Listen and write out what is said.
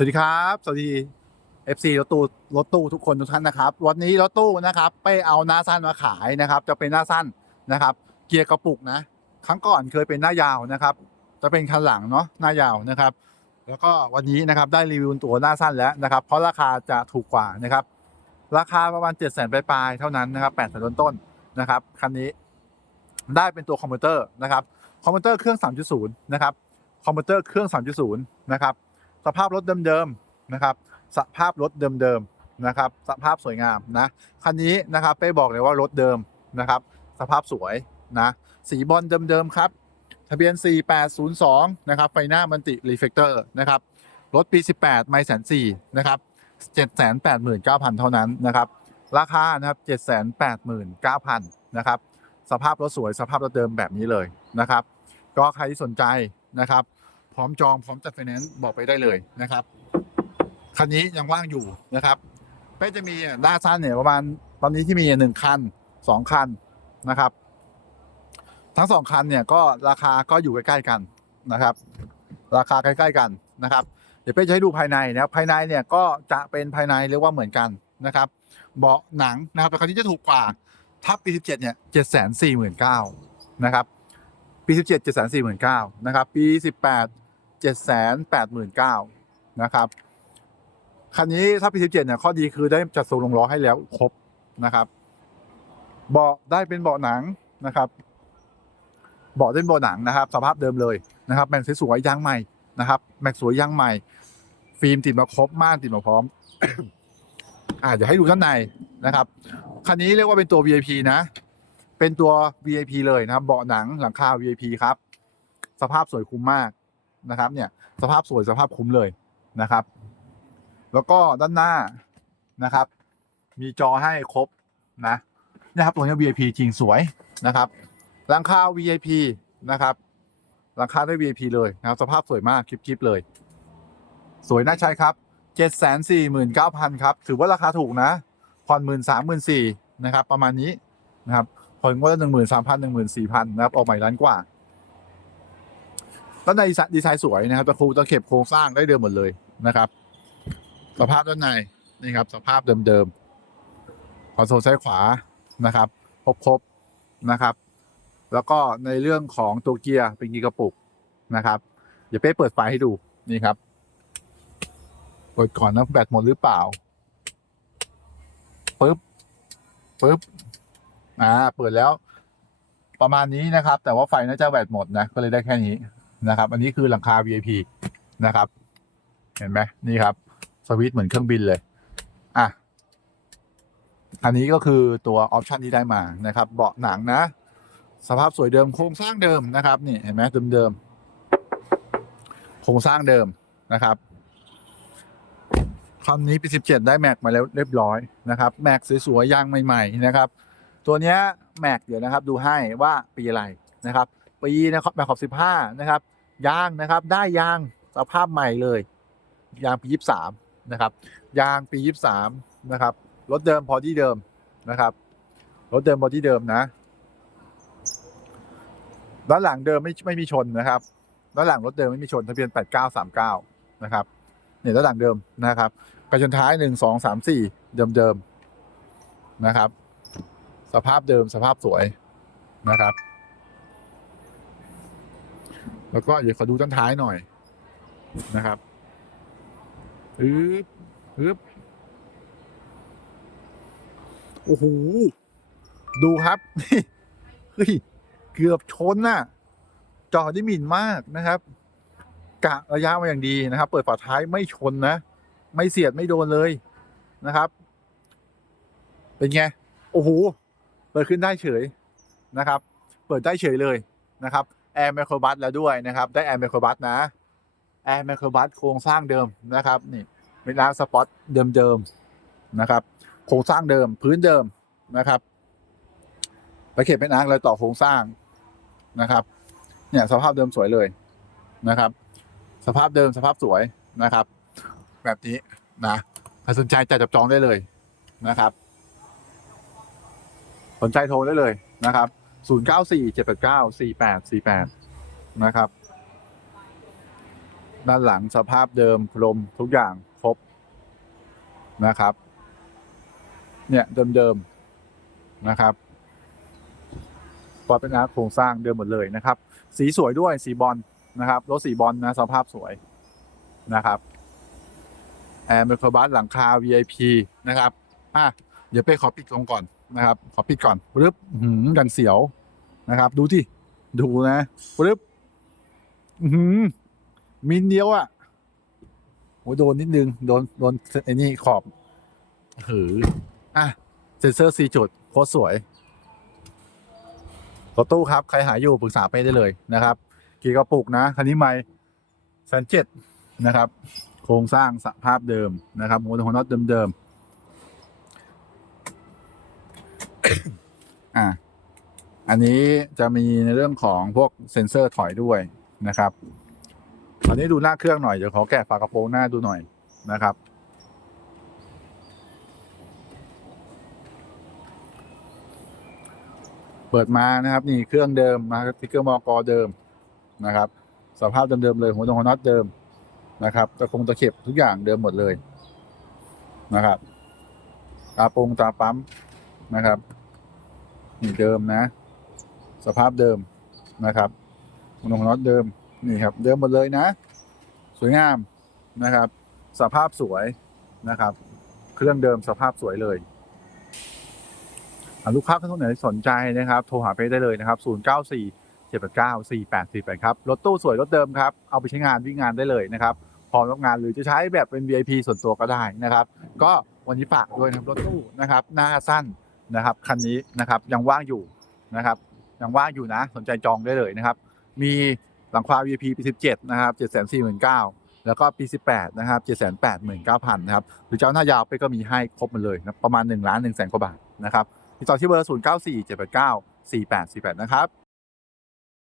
สวัสดีครับ สวัสดี FC รถตู้รถตู้ทุกคนทุกท่านนะครับ วันนี้รถตู้นะครับไปเอาหน้าสั้นมาขายนะครับ จะเป็นหน้าสั้นนะครับ เกียร์กระปุกนะ ครั้งก่อนเคยเป็นหน้ายาวนะครับ จะเป็นคันหลังเนาะหน้ายาวนะครับ แล้วก็วันนี้นะครับได้รีวิวตัวหน้าสั้นแล้วนะครับ เพราะราคาจะถูกกว่านะครับ ราคาประมาณ7 0 0 0 0ปลายๆเท่านั้นนะครับ8 0 0 0ต้นๆนะครับคันนี้ได้เป็นตัวคอมพิวเตอร์นะครับคอมพิวเตอร์เครื่อง 3.0 นะครับคอมพิวเตอร์เครื่อง 3.0 นะครับ สภาพรถเดิมๆนะครับ สภาพรถเดิมๆนะครับ สภาพสวยงามนะคันนี้นะครับเป้บอกเลยว่ารถเดิมนะครับ สภาพสวยนะสีบอลเดิมๆครับ ทะเบียน 4802 นะครับ ไฟหน้ามันติรีเฟกเตอร์นะครับ รถปี 18 ไม่แสนสี่นะครับ789,000 เท่านั้นนะครับ ราคานะครับ789,000นะครับ สภาพรถสวยสภาพรถเดิมแบบนี้เลยนะครับ ก็ใครที่สนใจนะครับ ร้อมจองพร้อมจัดไฟแนนซ์บอกไปได้เลยนะครับคันนี้ยังว่างอยู่นะครับเป้จะมีด้านสั้นเนี่ยประมาณตอนนี้ที่มีหนึ่งคันสองคันนะครับ ทั้งสองคันเนี่ยก็ราคาก็อยู่ใกล้ๆกันนะครับ ราคาใกล้ๆกันนะครับ เดี๋ยวเป้จะให้ดูภายในนะครับภายในเนี่ยก็จะเป็นภายในเรียกว่าเหมือนกันนะครับ เบาะหนังนะครับแต่คันนี้จะถูกกว่าถ้าปี17เจ็ดเนี่ย749,000นสี่หมื่นเก้านะครับปี17 749,000นสี่หมื่นเก้านะครับปี18 789,000นะครับคันนี้ถ้าปี17 เนี่ยข้อดีคือได้จัดทรงลงล้อให้แล้วครบนะครับ เบาะได้เป็นเบาะหนังนะครับเบาะได้เป็นเบาะหนังนะครับ สภาพเดิมเลยนะครับแม็กซ์สวยยางใหม่นะครับแม็กซ์สวยยางใหม่ ฟิล์มติดมาครบมากติดมาพร้อมอาเดี๋ยวให้ดูด้านในนะครับคันนี้เรียกว่าเป็นตัว VIP นะ เป็นตัว VIP เลยนะครับ เบาะหนังหลังคา VIP ครับ สภาพสวยคุ้มมาก นะครับเนี่ยสภาพสวยสภาพคุ้มเลยนะครับ แล้วก็ด้านหน้านะครับ มีจอให้ครบนะนะครับตัวนี้ VIP จริงสวยนะครับหลังคา VIP นะครับหลังคาได้ VIP เลยนะครับสภาพสวยมากคลิปๆเลย สวยน่าใช้ครับ 749,000 ครับ ถือว่าราคาถูกนะผ่อนหมื่นสามหมื่นสี่นะครับ ประมาณนี้นะครับผ่อนก็หนึ่งหมื่นสามพันหนึ่งหมื่นสี่พันนะครับ ออกใหม่ล้านกว่า ด้านในดีไซน์สวยนะครับตะคูตะเข็บโครงสร้างได้เดิมหมดเลยนะครับ สภาพด้านในนี่ครับ สภาพเดิมๆคอนโซลซ้ายขวานะครับครบๆนะครับ แล้วก็ในเรื่องของตัวเกียร์เป็นเกียร์กระปุกนะครับเดี๋ยวเป้เปิดไฟให้ดูนี่ครับเปิดก่อนนะแบตหมดหรือเปล่าปึ๊บปึ๊บอ่าเปิดแล้วประมาณนี้นะครับ แต่ว่าไฟน่าจะแบตหมดนะ ก็เลยได้แค่นี้ นะครับ อันนี้คือหลังคา VIP นะครับ เห็นไหมนี่ครับ สวิตช์เหมือนเครื่องบินเลยอะอันนี้ก็คือตัวออปชันที่ได้มานะครับ เบาะหนังนะ สภาพสวยเดิมโครงสร้างเดิมนะครับ นี่เห็นไหมเดิมๆโครงสร้างเดิมนะครับคันนี้ปี17ได้แม็กมาแล้วเรียบร้อยนะครับ แม็กสวยๆยางใหม่ ๆ นะครับ ตัวเนี้ยแม็กเดี๋ยวนะครับ ดูให้ว่าปีอะไรนะครับ ปีนะครับแม็กขอบ15นะครับยางนะครับได้ยางสภาพใหม่เลย ยางปี23นะครับ ยางปี23นะครับรถเดิมพอที่เดิมนะครับรถเดิมพอที่เดิมนะด้านหลังเดิมไม่ไม่มีชนนะครับด้านหลังรถเดิมไม่มีชนทะเบียน8939นะครับเนี่ยด้านหลังเดิมนะครับกระชนท้ายหนึ่งสองสามสี่เดิมเดิมนะครับ สภาพเดิมสภาพสวยนะครับ แล้วก็อย่าขอดูด้นท้ายหน่อยนะครับอึ๊บอึ๊บโอ้โห ดูครับเฮ้ยเกือบชนน่ะ จอได้หมิ่นมากนะครับ กะระยะมาอย่างดีนะครับ เปิดฝาท้ายไม่ชนนะ ไม่เสียดไม่โดนเลยนะครับ เป็นไง โอ้โห เปิดขึ้นได้เฉยนะครับ เปิดได้เฉยเลยนะครับ แอร์ไมโครบัสแล้วด้วยนะครับ ได้แอร์ไมโครบัสนะแอร์ไมโครบัสโครงสร้างเดิมนะครับนี่เป็นร้านสปอตเดิมๆนะครับ โครงสร้างเดิมพื้นเดิมนะครับตะเข็บเป็นอาร์คเลยต่อโครงสร้างนะครับ เนี่ยสภาพเดิมสวยเลยนะครับ สภาพเดิมสภาพสวยนะครับ แบบนี้นะใครสนใจจัดจับจองได้เลยนะครับ สนใจโทรได้เลยนะครับ 0 9 4 7 8 9 4 8 4 8นะครับ ด้านหลังสภาพเดิมลมทุกอย่างครบนะครับ เนี่ยเดิมๆนะครับพอเป็นอาร์โครงสร้างเดิมหมดเลยนะครับ สีสวยด้วยสีบอลนะครับรถสีบอลนะสภาพสวยนะครับแอร์เมคบัสหลังคา VIP นะครับ อะ เดี๋ยวไปขอปิดลงก่อนนะครับ ขอปิดก่อนปึ๊บอื้อหืมกันเสียว นะครับ ดูที่ดูนะปึ๊บอื้อหืมมินเดียวอะ่ะโอ้โดนนิดนึง โดนโดนไอ้นี่ขอบหืออะเซนเซอร์สีจุดโคตรสวยรถตู้ครับ ใครหาอยู่ปรึกษาไปได้เลยนะครับ กี่กระปุกนะ คันนี้ไม่แสนเจ็ดนะครับ โครงสร้างสภาพเดิมนะครับหัวหัวน็อตเดิมๆอะ อันนี้จะมีในเรื่องของพวกเซ็นเซอร์ถอยด้วยนะครับอันนี้ดูหน้าเครื่องหน่อย เดี๋ยวขอแกะฝากระโปรงหน้าดูหน่อยนะครับ เปิดมานะครับ นี่เครื่องเดิมมาสติ๊กเกอร์มอกเดิมนะครับ สภาพเดิมๆเลยหัวตรงหัวน็อตเดิมนะครับตะคงตะเข็บทุกอย่างเดิมหมดเลยนะครับตาปงตาปั๊มนะครับนี่เดิมนะ สภาพเดิมนะครับหัวตรงน็อตเดิมนี่ครับ เดิมหมดเลยนะ สวยงามนะครับ สภาพสวยนะครับ เครื่องเดิมสภาพสวยเลยลูกค้าท่านไหนสนใจนะครับ โทรหาเพจได้เลยนะครับ 0 9 4 7 8 9 4 8 4 8ครับ รถตู้สวยรถเดิมครับ เอาไปใช้งานวิ่งงานได้เลยนะครับ พร้อมรับงานหรือจะใช้แบบเป็น VIP ส่วนตัวก็ได้นะครับ ก็วันนี้ฝากด้วยนะครับรถตู้นะครับ หน้าสั้นนะครับ คันนี้นะครับยังว่างอยู่นะครับ ยังว่างอยู่นะ สนใจจองได้เลยนะครับ มีหลังคา VIP ปี 17 นะครับ 7 4 9 0 0 0 แล้วก็ปี 18 นะครับ 7 8 9 0 0 0 นะครับ หรือเจ้าหน้ายาวไปก็มีให้ครบหมดเลยนะประมาณ1ล้าน1แสนกว่าบาทนะครับติดต่อที่เบอร์ 0 9 4 7 8 9 4 8 4 8 นะครับ